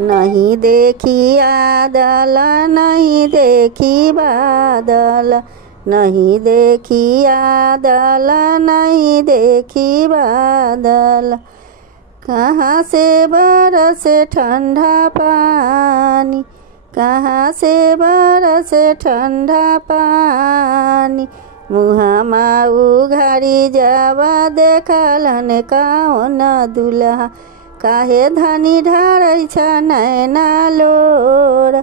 नहीं देखी आदल नहीं देखी बादल, नहीं देखी आदल नहीं देखी बादल। कहाँ से बरसे ठंडा पानी, कहाँ से बरसे ठंडा पानी। मुहामा उघारी जावा देखलन कौन दुल्हा, काहे धनी ढारै छ नैना लोर,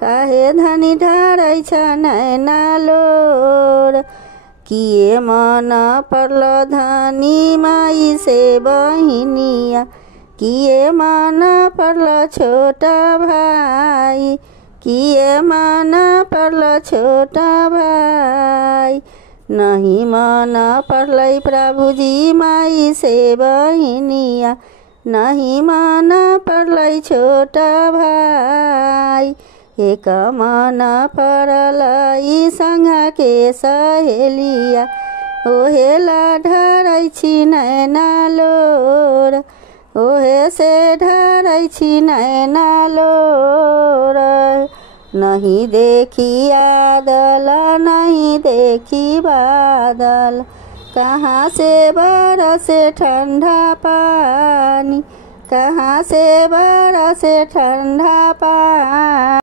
काहे धनी ढारै छ नैना लोर। किए मन पर्ल धनी माई से बहिनिया, किए मन पर्ल छोटा भाई, किए मन पर्ल छोटा भाई। नहीं मन पर्लै प्रभुजी माई से बहिनिया, नहीं मन पर्लै छोटा भाई। एक मन परलै सँगा के सहेलिया, ओहेला ढारै छी नैना लोर, ओहे से ढारै छी नैना लोर। नहीं देखी आदल नहीं देखी बादल, कहाँ से बरसे ठंडा पानी, कहाँ से बरसे ठंडा पानी।